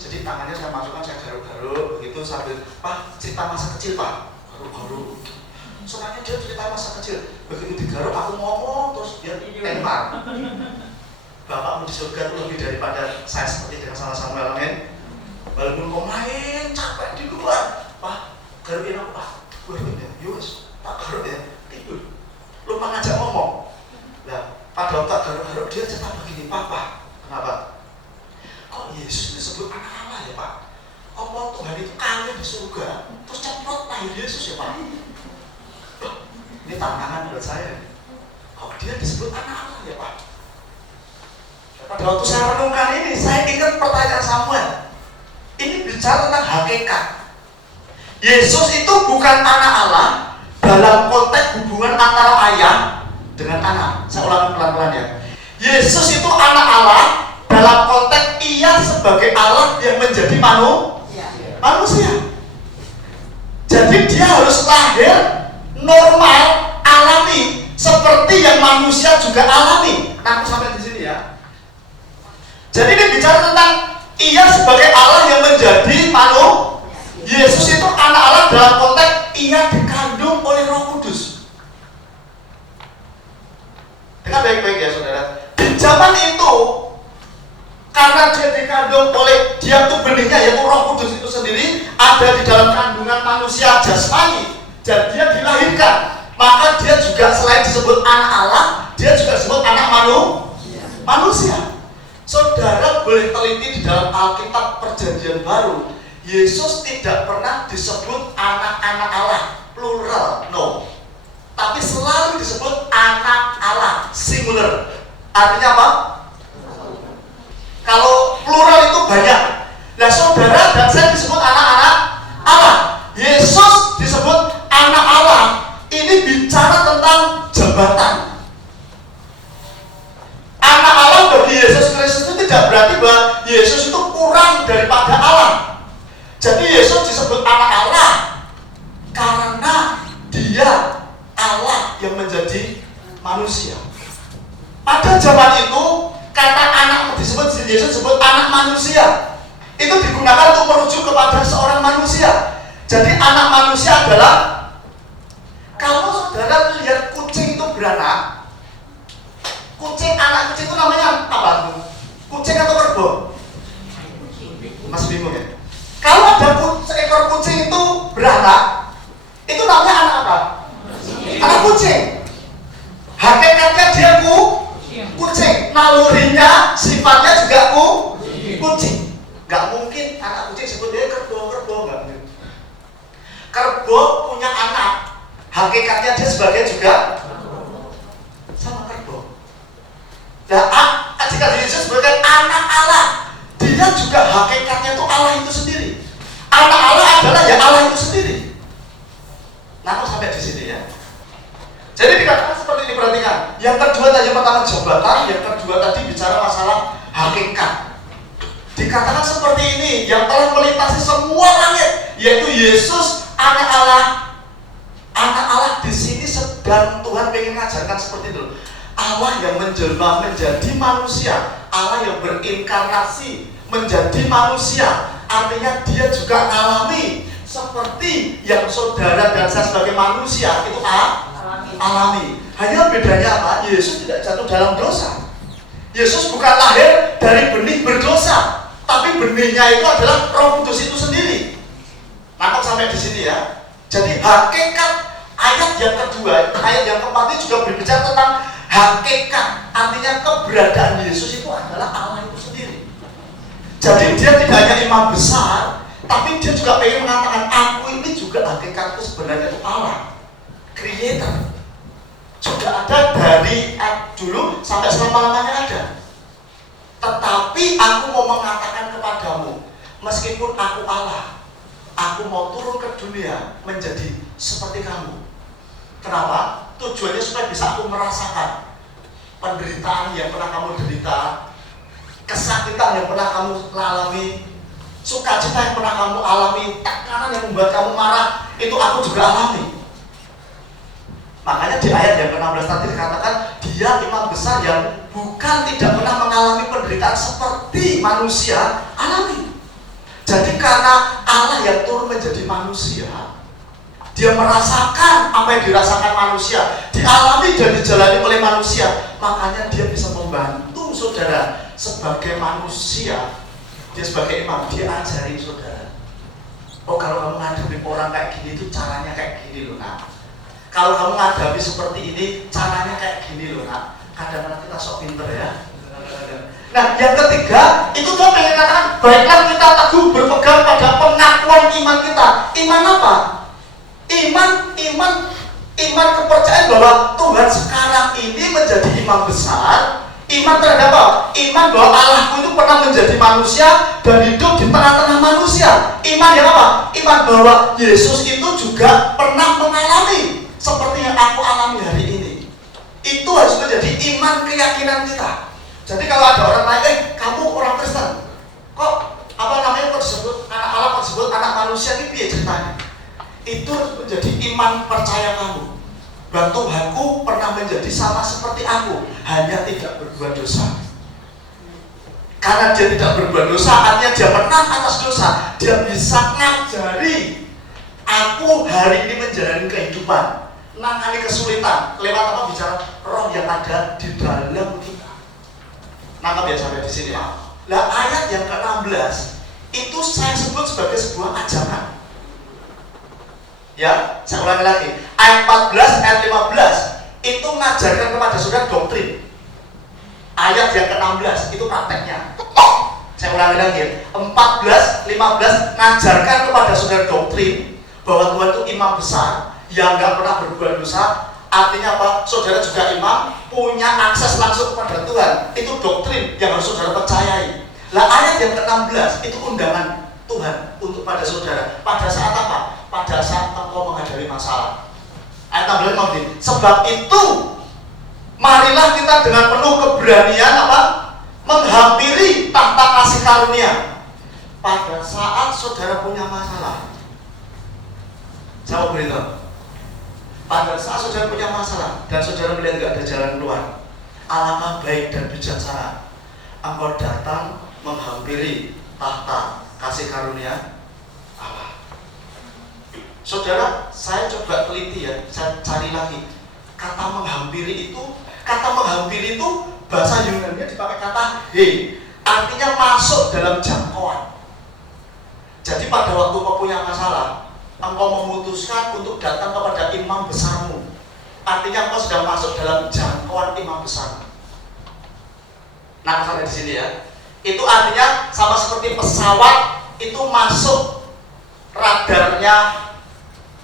Jadi tangannya saya masukkan, saya garuk-garuk begitu sambil, pak cerita masa kecil pak, garuk-garuk. Soalnya dia cerita masa kecil, begitu digaruk aku ngomong terus dia tembak. Bapakmu di surga itu lebih daripada saya seperti dengan salah Samuel, amin. Walaupun kau main capek di luar, pak garukin aku pak, garukin ya, yus pak garuk ya. Lupa ngajak ngomong. Nah, pada waktu garuk-garuk dia cerita begini, papa, kenapa? Kok Yesus disebut anak Allah ya pak? Apa Tuhan itu kawin di surga, terus ceplok lahir Yesus ya pak? Ini tantangan buat saya. Kok dia disebut anak Allah ya pak? Pada waktu saya renungkan ini, saya ingat pertanyaan Samuel. Ini bicara tentang hakikat. Yesus itu bukan anak Allah dalam konteks hubungan antara ayah dengan anak. Saya ulangi pelan-pelan ya. Yesus itu anak Allah dalam konteks ia sebagai Allah yang menjadi manusia. Jadi dia harus lahir normal, alami, seperti yang manusia juga alami. Nah, aku sampai di sini ya. Jadi ini bicara tentang ia sebagai Allah yang menjadi manusia. Yesus itu anak Allah dalam konteks ia dikandung oleh Roh Kudus. Dengar baik-baik ya saudara. Di zaman itu, karena dia dikandung oleh, dia itu benihnya yaitu Roh Kudus itu sendiri ada di dalam kandungan manusia jasmani, dan dia dilahirkan. Maka dia juga selain disebut anak Allah, dia juga disebut anak manusia. Saudara boleh teliti di dalam Alkitab Perjanjian Baru, Yesus tidak pernah disebut anak-anak Allah, plural, no. Tapi selalu disebut anak Allah, singular. Artinya apa? Kalau plural itu banyak. Nah saudara dan saya disebut anak-anak Allah. Yesus disebut anak Allah. Ini bicara tentang jabatan. Anak Allah bagi Yesus Kristus itu tidak berarti bahwa Yesus itu kurang daripada Allah. Pada zaman itu kata anak disebut Yesus sebut anak manusia. Itu digunakan untuk merujuk kepada seorang manusia. Jadi anak manusia adalah, kalau saudara lihat kucing itu beranak, anak kucing itu namanya apa? Kucing atau kerbau? Masih bingung ya? Kalau ada seekor kucing itu beranak, itu namanya anak apa? Anak kucing. Hakikatnya dia kucing, nalurinya, sifatnya juga kucing. Gak mungkin anak kucing sebut dia kerbau, gak mungkin. Kerbau punya anak, hakikatnya dia sebagai juga sama kerbau. Nah, jika Yesus sebagai anak Allah, dia juga hakikatnya itu Allah itu sendiri. Anak Allah adalah ya Allah itu sendiri. Nah, sampai di sini ya. Jadi dikatakan seperti ini, perhatikan. Yang kedua tadi, yang pertama jabatan, yang kedua tadi bicara masalah hakikat. Dikatakan seperti ini, yang telah melintasi semua langit, yaitu Yesus anak Allah. Anak Allah di sini sedang Tuhan ingin mengajarkan seperti itu. Allah yang menjelma menjadi manusia, Allah yang berinkarnasi menjadi manusia, artinya dia juga alami seperti yang saudara dan saya sebagai manusia itu alami. Hanya bedanya apa? Yesus tidak jatuh dalam dosa. Yesus bukan lahir dari benih berdosa, tapi benihnya itu adalah Roh Kudus itu sendiri. Nangkep sampai di sini ya. Jadi hakikat ayat yang kedua, ayat yang keempat ini juga berbicara tentang hakikat, artinya keberadaan Yesus itu adalah Allah itu sendiri. Jadi dia tidak hanya imam besar, tapi dia juga pengen mengatakan aku ini juga hakikatku sebenarnya itu Allah, Creator. Juga ada dari dulu sampai selama-lamanya ada. Tetapi aku mau mengatakan kepadamu, meskipun aku Allah, aku mau turun ke dunia menjadi seperti kamu. Kenapa? Tujuannya supaya bisa aku merasakan penderitaan yang pernah kamu derita, kesakitan yang pernah kamu alami, sukacita yang pernah kamu alami, tekanan yang membuat kamu marah, itu aku juga alami. Makanya di ayat yang ke-16 tadi dikatakan dia imam besar yang bukan tidak pernah mengalami penderitaan seperti manusia alami. Jadi karena Allah yang turun menjadi manusia, dia merasakan apa yang dirasakan manusia, dialami dan dijalani oleh manusia, makanya dia bisa membantu saudara sebagai manusia. Dia sebagai imam, dia ajarin saudara, oh kalau kamu menghadapi orang kayak gini itu caranya kayak gini loh nak. Kalau kamu menghadapi seperti ini, caranya kayak gini loh nak. Kadang-kadang kita sok pinter ya. Nah, yang ketiga, itu Tuhan pengen katakan, baiklah kita teguh berpegang pada pengakuan iman kita. Iman apa? Iman kepercayaan bahwa Tuhan sekarang ini menjadi imam besar. Iman terhadap apa? Iman bahwa Allahku itu pernah menjadi manusia dan hidup di tengah-tengah manusia. Iman yang apa? Iman bahwa Yesus itu juga pernah mengalami seperti yang aku alami hari ini. Itu harus menjadi iman keyakinan kita. Jadi kalau ada orang lain, kamu orang Kristen, kok kok disebut anak Allah, kok disebut anak manusia, ini piye ceritanya? Itu harus menjadi iman percaya kamu bahwa Tuhanku pernah menjadi sama seperti aku, hanya tidak berbuat dosa. Karena dia tidak berbuat dosa, artinya dia menang atas dosa. Dia bisa ngajari aku hari ini menjalani kehidupan, menangani kesulitan lewat apa? Bicara roh yang ada di dalam kita. Nangkap ya sampai di sini ya. Nah, ayat yang ke-16 itu saya sebut sebagai sebuah ajakan. Ya, saya ulangi lagi. Ayat 14, ayat 15 itu mengajarkan kepada saudara doktrin. Ayat yang ke-16 itu prakteknya. Saya ulangi lagi. 14, 15 mengajarkan kepada saudara doktrin bahwa Tuhan itu imam besar yang nggak pernah berbuat dosa. Artinya apa? Saudara juga imam, punya akses langsung kepada Tuhan. Itu doktrin yang harus saudara percayai. Lah ayat yang ke-16 itu undangan Tuhan untuk pada saudara. Pada saat apa? Pada saat engkau menghadapi masalah. Ayat 16 begini. Sebab itu marilah kita dengan penuh keberanian apa? Menghampiri tahta kasih karunia. Pada saat saudara punya masalah. Saya mau beritahu. Pada saat saudara punya masalah dan saudara melihat nggak ada jalan keluar, alangkah baik dan bijaksana Engkau datang menghampiri tahta kasih karunia Allah. Saudara, saya coba teliti ya, saya cari lagi. Kata menghampiri itu bahasa Yunani dipakai kata he, artinya masuk dalam jangkauan. Jadi pada waktu kau punya masalah, engkau memutuskan untuk datang kepada imam besarmu. Artinya engkau sedang masuk dalam jangkauan imam besar. Nah, sampai di sini ya. Itu artinya sama seperti pesawat itu masuk radarnya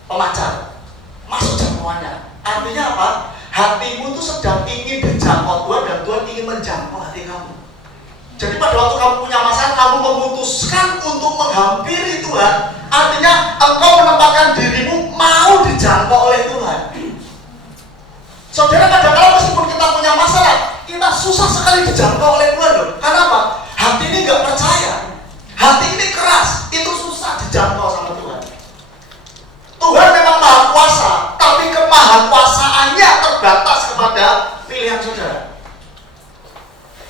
pemacar, masuk jangkauannya. Artinya apa? Hatimu itu sedang ingin dijangkau Tuhan dan Tuhan ingin menjangkau hati kamu. Jadi pada waktu kamu punya masalah, kamu memutuskan untuk menghampiri Tuhan. Artinya engkau menempatkan dirimu mau dijangkau oleh Tuhan. Saudara, kadang-kadang meskipun kita punya masalah, kita susah sekali dijangkau oleh Tuhan loh. Karena apa? Hati ini nggak percaya, hati ini keras, itu susah dijangkau sama Tuhan. Tuhan memang maha kuasa, tapi kemahakuasaannya terbatas kepada pilihan saudara.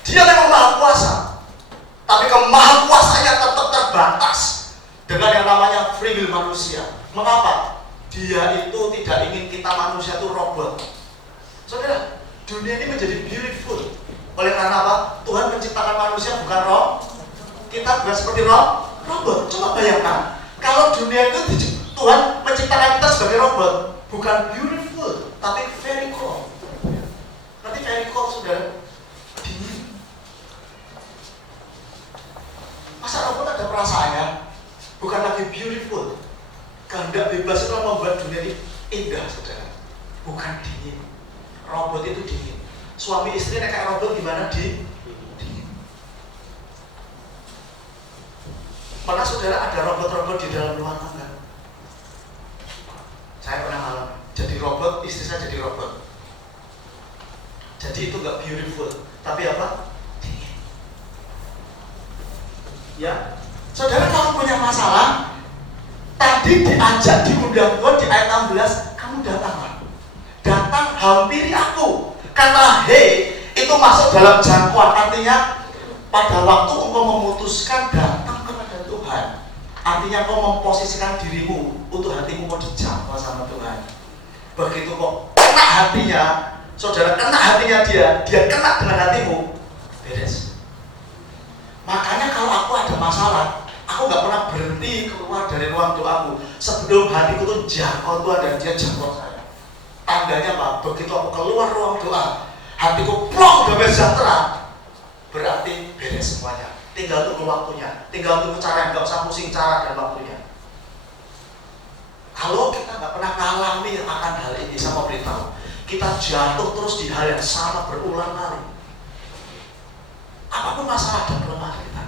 Dia memang maha kuasa, tapi kemahakuasaannya tetap terbatas dengan yang namanya free will manusia. Mengapa? Dia itu tidak ingin kita manusia itu robot. Saudara, dunia ini menjadi beautiful. Oleh karena apa? Tuhan menciptakan manusia bukan roh. Kita bukan seperti robot. Coba bayangkan, kalau dunia itu Tuhan menciptakan kita sebagai robot, bukan beautiful, tapi very cold. Nanti very cold, saudara, dingin. Masa robot ada perasaannya? Bukan lagi beautiful. Kehendak bebas itu membuat dunia ini indah, saudara. Bukan dingin. Robot itu dingin. Suami istri kayak robot gimana? Dingin. Pernah saudara ada robot-robot di dalam rumah tangga? Saya pernah alami. Jadi robot, istri saya jadi robot. Jadi itu nggak beautiful, tapi apa? Dingin. Ya, saudara kalau punya masalah, tadi diajak diundang Tuhan di ayat 16, kamu datanglah. Datang hampiri aku. Kata he itu masuk dalam jangkauan, artinya pada waktu engkau memutuskan datang kepada Tuhan, artinya engkau memposisikan dirimu untuk hatimu mau dijangkau sama Tuhan. Begitu kok kena hatinya, saudara, kena hatinya dia kena dengan hatimu, beres. Makanya kalau aku ada masalah, aku gak pernah berhenti keluar dari ruang doaku sebelum hatiku tuh jangkau Tuhan dan dia jangkau saya. Tandanya apa? Begitu aku keluar ruang doa, hatiku plong damai sejahtera, berarti beres semuanya. Tinggal tunggu waktunya, tinggal tunggu cara, nggak usah pusing cara dan waktunya. Kalau kita nggak pernah ngalami akan hal ini, saya mau beritahu, kita jatuh terus di hal yang sama berulang kali. Apapun masalah dan kelemahan kita.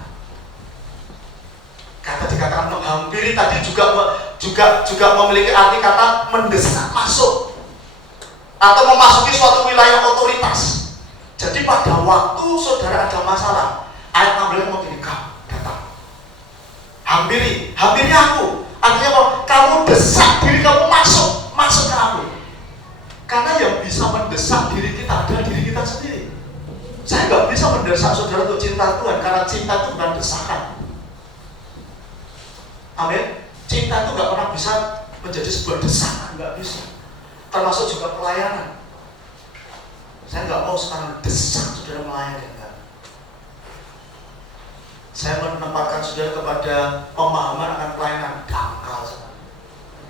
Kata dikatakan menghampiri tadi juga memiliki arti kata mendesak masuk atau memasuki suatu wilayah otoritas. Jadi pada waktu saudara ada masalah, ayat 16 mau gini, kamu datang, hampiri aku. Artinya apa? Kamu desak diri kamu masuk ke aku. Karena yang bisa mendesak diri kita adalah diri kita sendiri. Saya nggak bisa mendesak saudara untuk cinta Tuhan, karena cinta itu bukan desakan. Amin. Cinta itu nggak pernah bisa menjadi sebuah desakan, nggak bisa. Termasuk juga pelayanan. Saya nggak mau sekarang desak saudara melayani, enggak. Saya menempatkan saudara kepada pemahaman akan pelayanan dangkal sekali.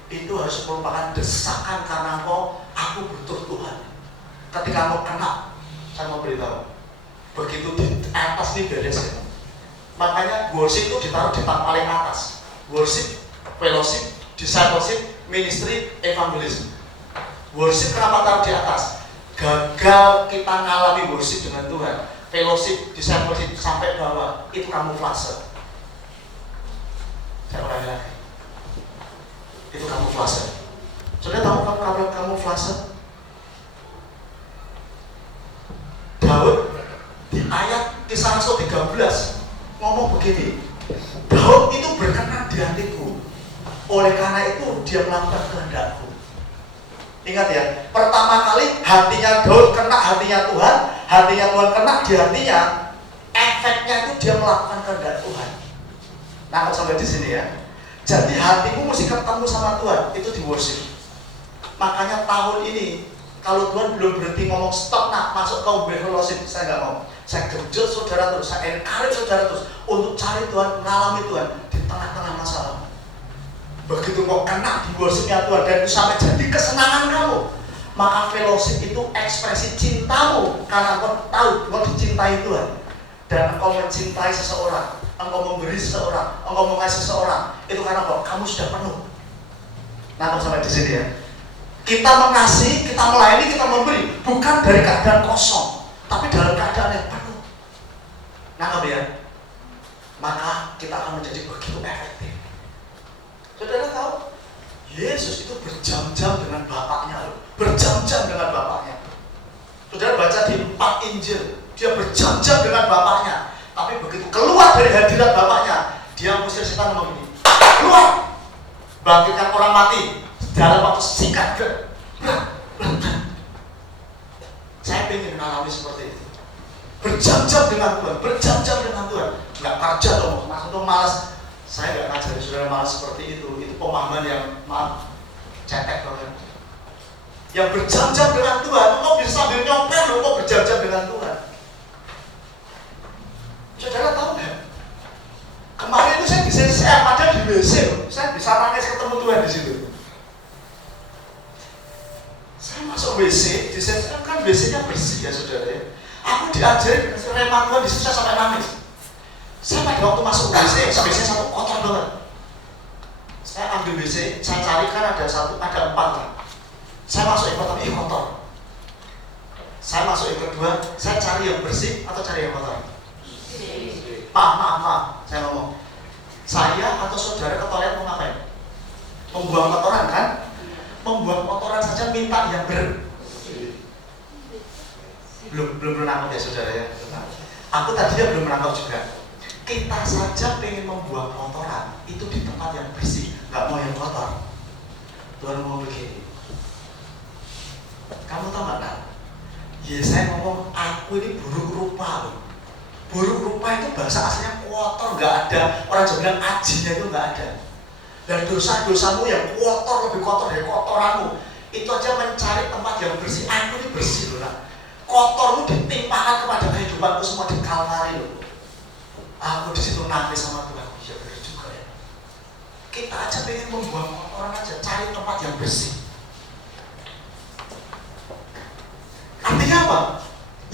Itu harus merupakan desakan karena aku butuh Tuhan. Ketika mau kena, saya mau beritahu, begitu di atas ini beres ya. Makanya worship itu ditaruh di paling atas. Worship, fellowship, discipleship, ministry, evangelism. Worship kenapa taruh di atas? Gagal kita ngalami worship dengan Tuhan, fellowship, discipleship sampai bawah, itu kamuflase. Saya ulangi lagi, itu kamuflase. Sudah tahu kamuflase? Daud di ayat Kisah Rasul 13 ngomong begini, Daud itu berkenan di hatiku, oleh karena itu dia melakukan kehendakku. Ingat ya, pertama kali hatinya Daud kena hatinya Tuhan, hatinya Tuhan kena di hatinya, efeknya itu dia melakukan kehendak Tuhan. Nah, kalau sampai di sini ya. Jadi hatimu mesti ketemu sama Tuhan, itu di worship. Makanya tahun ini kalau Tuhan belum berhenti ngomong stop, nah masuk ke fellowship, saya nggak mau. Saya genjot saudara terus, saya encourage saudara terus untuk cari Tuhan, mengalami Tuhan di tengah-tengah masalah. Begitu kau kena di worshipnya Tuhan dan itu sampai jadi kesenangan kamu, maka fellowship itu ekspresi cintamu karena kau tahu kau dicintai Tuhan dan engkau mencintai seseorang, engkau memberi seseorang, engkau mengasihi seseorang, itu karena kamu sudah penuh. Nah, kau sampai di sini ya. Kita mengasihi, kita melayani, kita memberi bukan dari keadaan kosong, tapi dalam keadaan yang penuh. Nangkep ya? Maka kita akan menjadi begitu efektif. Saudara tahu, Yesus itu berjam-jam dengan Bapaknya, berjam-jam dengan Bapaknya. Saudara baca di 4 Injil, dia berjam-jam dengan Bapaknya. Tapi begitu keluar dari hadirat Bapaknya, dia mengusir setan ngomong ini, keluar, bangkitkan orang mati dalam waktu singkat. Saya ingin mengalami seperti itu, berjam-jam dengan Tuhan, berjam-jam dengan Tuhan. Nggak kerja dong, maksudnya malas. Saya nggak ngajari saudara malas seperti itu pemahaman yang maaf, cetek banget. Yang berjam-jam dengan Tuhan, kok bisa sambil nyopir loh, kok berjam-jam dengan Tuhan. Saudara tahu nggak? Kemarin itu saya di CCM, ada di WC loh. Saya bisa nangis ketemu Tuhan di situ. Saya masuk WC, di CCM kan WC-nya bersih ya saudara ya. Aku diajari rema Tuhan di situ, saya sampai nangis. Saya pada waktu masuk WC, WC satu kotor banget. Saya ambil WC, saya cari kan ada 4 lah. Saya masuk yang pertama, kotor. Saya masuk yang kedua, saya cari yang bersih atau cari yang kotor? Maaf, saya ngomong. Saya atau saudara ke toilet mau ngapain? Membuang kotoran kan? Membuang kotoran saja minta yang bersih. Belum menangkap ya saudara ya. Aku tadinya belum menangkap juga. Kita saja pengen membuang kotoran itu di tempat yang bersih, nggak mau yang kotor. Tuhan ngomong begini. Kamu tahu nggak? Ya saya ngomong aku ini buruk rupa loh. Buruk rupa itu bahasa aslinya kotor, nggak ada. Orang Jawa bilang ajinya itu nggak ada. Dan dosa-dosamu yang kotor, lebih kotor dari kotoranmu, itu aja mencari tempat yang bersih. Aku ini bersih loh, nah. Kotormu ditimpakan kepada kehidupanku semua di Kalvari loh. Aku di situ nangis sama Tuhan. Ya benar juga ya. Kita aja pengen membuang kotoran aja, cari tempat yang bersih. Artinya apa?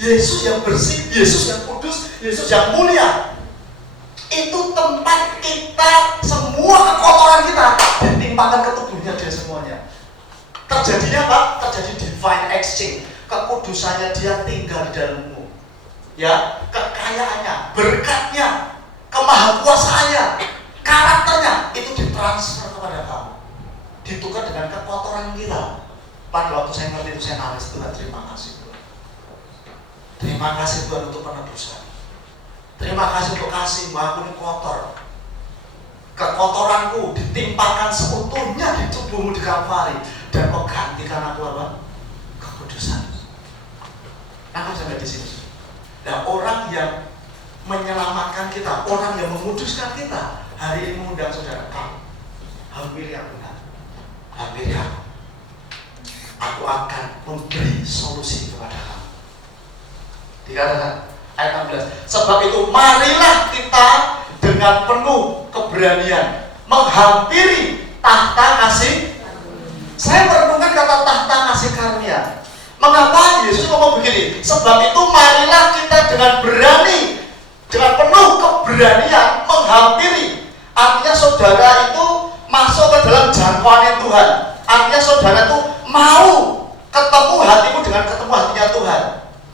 Yesus yang bersih, Yesus yang kudus, Yesus yang mulia. Itu tempat kita, semua kekotoran kita ditimpakan ke tubuhnya dia semuanya. Terjadinya apa? Terjadi divine exchange. Kekudusannya dia tinggal di dalammu. Ya, kekayaannya, berkatnya, kemahakuasaannya, karakternya itu ditransfer kepada kamu. Ditukar dengan kekotoran kita. Pada waktu saya ngerti itu saya nangis, Tuhan terima kasih Tuhan. Terima kasih Tuhan untuk penebusan. Terima kasih untuk kasih-Mu, aku ini kotor. Kekotoranku ditimpakan seutuhnya di tubuhmu di Kalvari dan Kau gantikan aku apa? Kekudusan. Nah, sampai di sini. Nah, orang yang menyelamatkan kita, orang yang menguduskan kita, hari ini mengundang saudara kamu. Hampiri aku, hampiri aku. Aku akan memberi solusi kepada kamu. Dikatakan ayat 16. Sebab itu marilah kita dengan penuh keberanian menghampiri tahta kasih. Saya merenungkan kata tahta kasih karunia. Mengapa Yesus ngomong begini? Sebab itu marilah kita dengan berani, dengan penuh keberanian menghampiri. Artinya saudara itu masuk ke dalam jangkauannya Tuhan. Artinya saudara itu mau ketemu hatimu dengan ketemu hatinya Tuhan.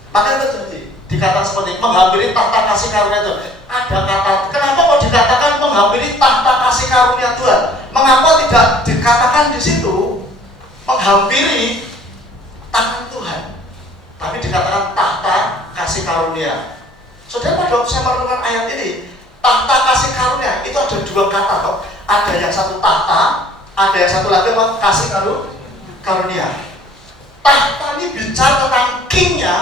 Makanya terjadi dikatakan seperti menghampiri tahta kasih karunia Tuhan. Ada kata, kenapa kok dikatakan menghampiri tahta kasih karunia Tuhan? Mengapa tidak dikatakan di situ menghampiri tangan Tuhan, tapi dikatakan tahta kasih karunia? Saudara, pada waktu saya merenungkan ayat ini, tahta kasih karunia itu ada 2 kata toh. Ada yang satu tahta, ada yang satu lagi apa? Kasih karunia. Tahta ini bicara tentang kingnya,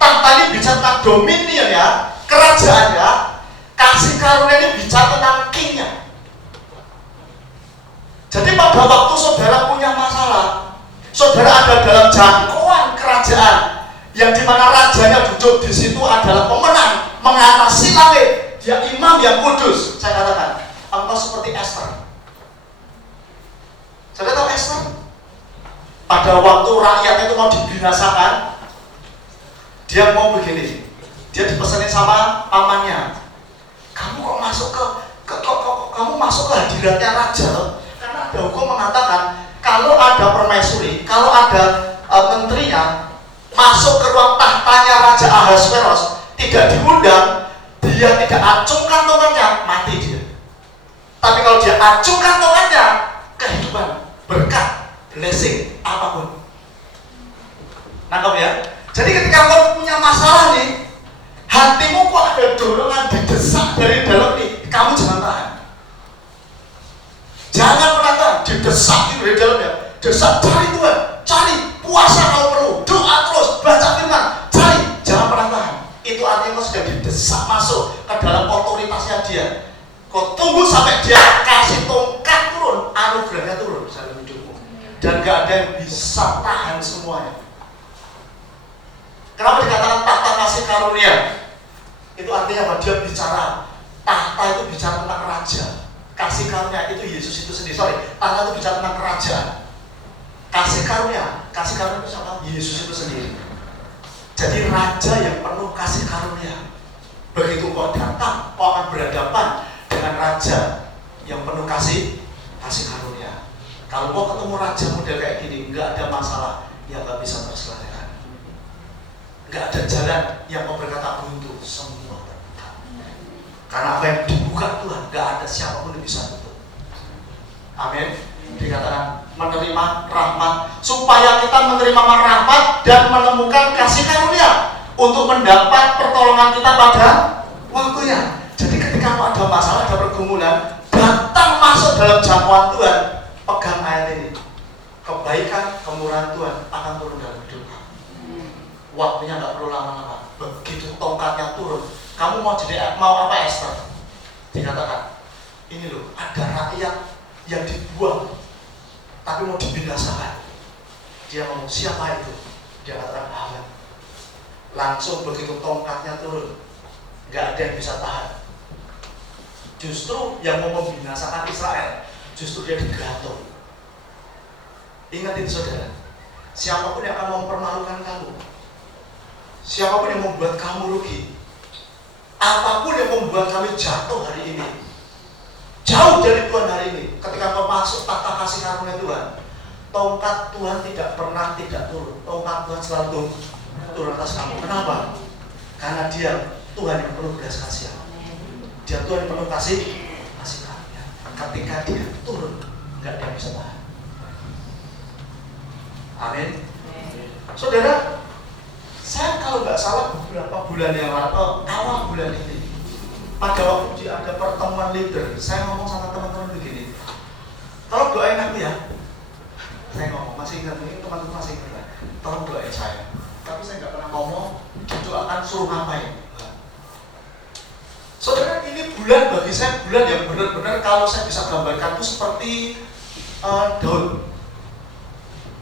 tahta ini bicara tentang dominion ya, kerajaan ya. Kasih karunia ini bicara tentang kingnya. Jadi pada waktu saudara punya masalah, saudara ada dalam jangkauan kerajaan yang dimana rajanya duduk di situ adalah pemenang, mengatasi langit. Dia imam yang kudus. Saya katakan, engkau seperti Esther. Saudara tahu Esther? Pada waktu rakyat itu mau dibinasakan, dia mau begini. Dia dipesanin sama pamannya. Kamu kok masuk kamu masuk ke hadiratnya raja loh? Karena ada hukum mengatakan kalau ada permaisuri, kalau ada menterinya masuk ke ruang tahtanya Raja Ahasveros tidak diundang, dia tidak acungkan tangannya, mati dia. Tapi kalau dia acungkan tangannya, kehidupan, berkat, blessing, apapun. Nangkep ya? Jadi ketika kau punya masalah nih, hatimu kok ada dorongan didesak dari dalam nih, kamu jangan tahan. Jangan pernah tahan, didesak gitu dari dalam ya. Desak, cari Tuhan, cari, puasa kalau perlu, doa terus, baca firman, cari, jangan pernah tahan. Itu artinya kau sudah didesak masuk ke dalam otoritasnya dia. Kau tunggu sampai dia kasih tongkat turun, anugerahnya turun dalam hidupmu. Dan gak ada yang bisa tahan semuanya. Kenapa dikatakan tahta kasih karunia? Itu artinya apa? Dia bicara, tahta itu bicara tentang raja. Kasih karunia itu Yesus itu sendiri. Tahta itu bicara tentang kerajaan. Kasih karunia itu siapa? Yesus itu sendiri. Jadi raja yang penuh kasih karunia. Begitu kau datang, kau akan berhadapan dengan raja yang penuh kasih karunia. Kalau kau ketemu raja model kayak gini, nggak ada masalah yang nggak bisa terselesaikan. Nggak ada jalan yang kau berkata buntu, semua terbuka. Karena apa yang dibuka Tuhan, nggak ada siapapun yang bisa tutup. Amin. Dikatakan menerima rahmat, supaya kita menerima rahmat dan menemukan kasih karunia untuk mendapat pertolongan kita pada waktunya. Jadi ketika kau ada masalah, ada pergumulan, datang masuk dalam jangkauan Tuhan, pegang ayat ini. Kebaikan, kemurahan Tuhan akan turun dalam hidupmu. Waktunya nggak perlu lama-lama. Begitu tongkatnya turun, kamu mau apa Esther? Dikatakan, ini loh, ada rakyat yang dibuang tapi mau dibinasakan. Dia ngomong, siapa itu? Dia katakan Haman. Langsung begitu tongkatnya turun, nggak ada yang bisa tahan. Justru yang mau membinasakan Israel, justru dia digantung. Ingat itu saudara, siapapun yang akan mempermalukan kamu, siapapun yang membuat kamu rugi, apapun yang membuat kami jatuh hari ini, jauh dari Tuhan hari ini, ketika kau masuk tahta kasih karunia Tuhan, tongkat Tuhan tidak pernah tidak turun. Tongkat Tuhan selalu turun atas kamu. Kenapa? Karena dia Tuhan yang penuh belas kasihan. Dia Tuhan yang penuh kasih karunia. Ketika dia turun, nggak ada yang bisa tahan. Amin. Saudara, saya kalau nggak salah beberapa bulan yang lalu, awal bulan ini, pada waktu ada pertemuan leader, saya ngomong sama teman-teman begini, tolong doain aku ya. Saya ngomong, masih ingat ini, teman-teman masih ingat, tolong doain saya. Tapi saya nggak pernah ngomong, didoakan suruh ngapain. Saudara, ini bulan bagi saya bulan yang benar-benar kalau saya bisa gambarkan itu seperti Daud.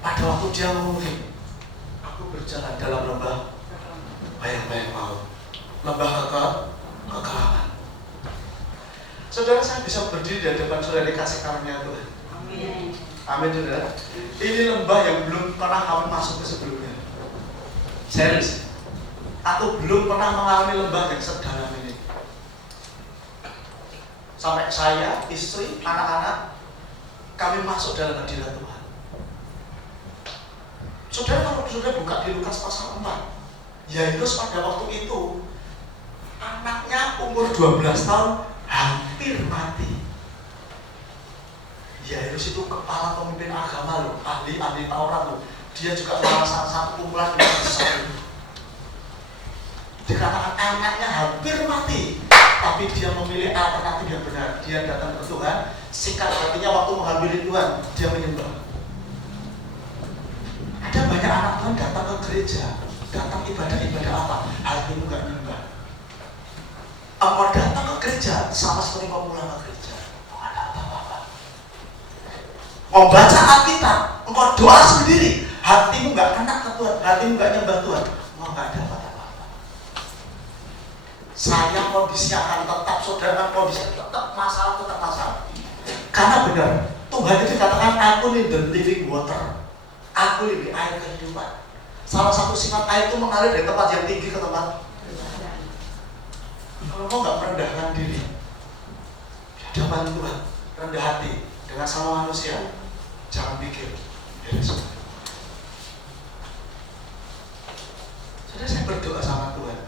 Pada waktu dia ngomong, aku berjalan dalam lembah bayang-bayang maut, lembah kekelaman. Saudara, saya bisa berdiri di hadapan saudara dikasih karunia Tuhan. Amin. Amin saudara. Ini lembah yang belum pernah kami masuk ke sebelumnya. Serius. Aku belum pernah mengalami lembah yang sedalam ini. Sampai saya, istri, anak-anak, kami masuk dalam hadirat Tuhan. Saudara, kalau saudara buka di Lukas pasal 4, Yairus pada waktu itu anaknya umur 12 tahun hampir mati. Yairus itu kepala pemimpin agama loh, ahli Taurat loh. Dia juga salah satu kumpulan yang besar. Dikatakan anaknya hampir mati, tapi dia memilih alternatif yang benar. Dia datang ke Tuhan, sikap hatinya waktu menghampiri Tuhan, dia menyembah. Ada banyak anak Tuhan datang ke gereja, datang ibadah apa? Hatimu nggak nyembah. Engkau datang ke gereja sama seperti kau pulang ke gereja. Engkau ada apa-apa. Engkau baca Alkitab, engkau doa sendiri, hatimu nggak kena ke Tuhan, hatimu nggak nyembah Tuhan, engkau nggak ada apa-apa. Saya kondisinya akan tetap, saudara kondisinya tetap masalah. Karena benar, Tuhan itu dikatakan aku ini the living water, aku ini air kehidupan. Salah satu sifat air itu mengalir dari tempat yang tinggi ke tempat. Kalau kau nggak merendahkan diri di hadapan Tuhan, rendah hati dengan sama manusia, jangan pikir beres. Jadi saya berdoa sama Tuhan,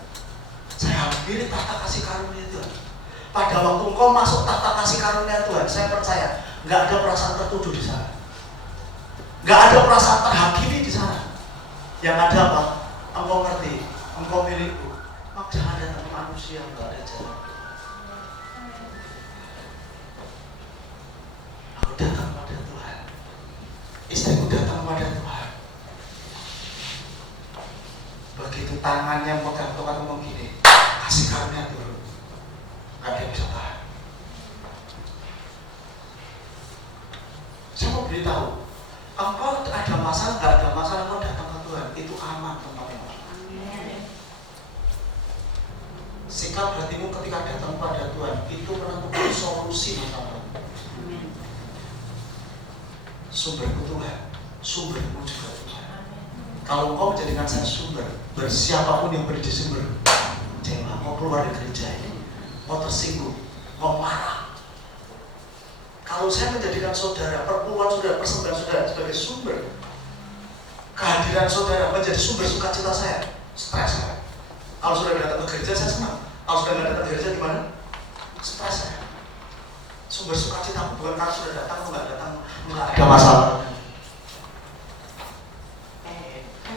saya hampiri tahta kasih karunia Tuhan. Pada waktu engkau masuk tahta kasih karunia Tuhan, saya percaya nggak ada perasaan tertuduh di sana, nggak ada perasaan terhakimi di sana. Yang ada apa? Engkau ngerti, engkau milikku. Maka jangan datang ke manusia, nggak ada jalan. Aku datang kepada Tuhan, istriku datang kepada Tuhan. Begitu tangannya pegang Tuhan ngomong gini, kasih karunia turun, nggak ada yang bisa tahan. Saya mau beritahu, engkau ada masalah, nggak ada masalah, engkau datang ke Tuhan, itu aman tempatnya. Sikap hatimu ketika datang pada Tuhan itu menentukan solusi masalah. Sumberku Tuhan, sumbermu juga Tuhan. Kalau engkau menjadikan saya sumber, bersiapapun yang berdiri sumber, jangan mau keluar dari gereja ini, mau tersinggung, mau marah. Kalau saya menjadikan saudara, perpuluhan saudara, persembahan saudara sebagai sumber, kehadiran saudara menjadi sumber sukacita saya, stres saya. Kalau saudara datang ke gereja saya senang. Kalau saudara datang ke gereja gimana? Stres saya. Sumber sukacita bukan karena sudah datang atau nggak datang, nggak ada masalah.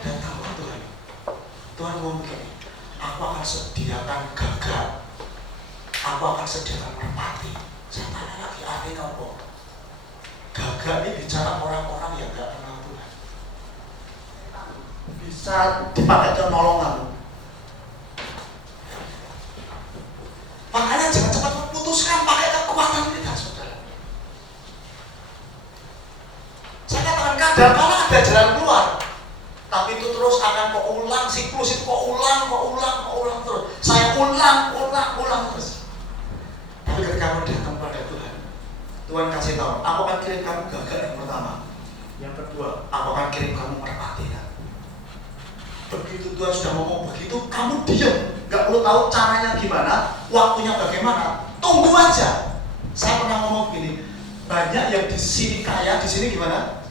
Datang ke Tuhan. Tuhan ngomong begini, aku akan sediakan gagal, aku akan sediakan merpati. Saya tanya lagi, artinya apa? Gagal ini bicara orang-orang yang nggak kenal Tuhan. Bisa dipakai untuk nolong kamu. Makanya jangan cepat memutuskan pakai kekuatan kita, saudara. Saya katakan kadang-kadang ada jalan keluar, tapi itu terus akan kau ulang, siklus itu kau ulang terus. Saya ulang terus. Tapi ketika kamu datang pada Tuhan, Tuhan kasih tahu, aku akan kirim kamu gagal yang pertama. Yang kedua, aku akan kirim kamu merpati. Begitu Tuhan sudah ngomong begitu, kamu diam, nggak perlu tahu caranya gimana, waktunya bagaimana, tunggu aja. Saya pernah ngomong gini, banyak yang di sini kaya, di sini gimana?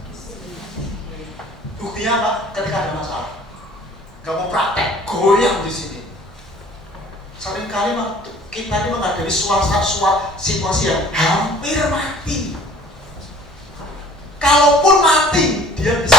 Buktinya apa? Ketika ada masalah, nggak mau praktek, goyang di sini. Seringkali kita ini menghadapi suatu situasi yang hampir mati. Kalaupun mati, dia bisa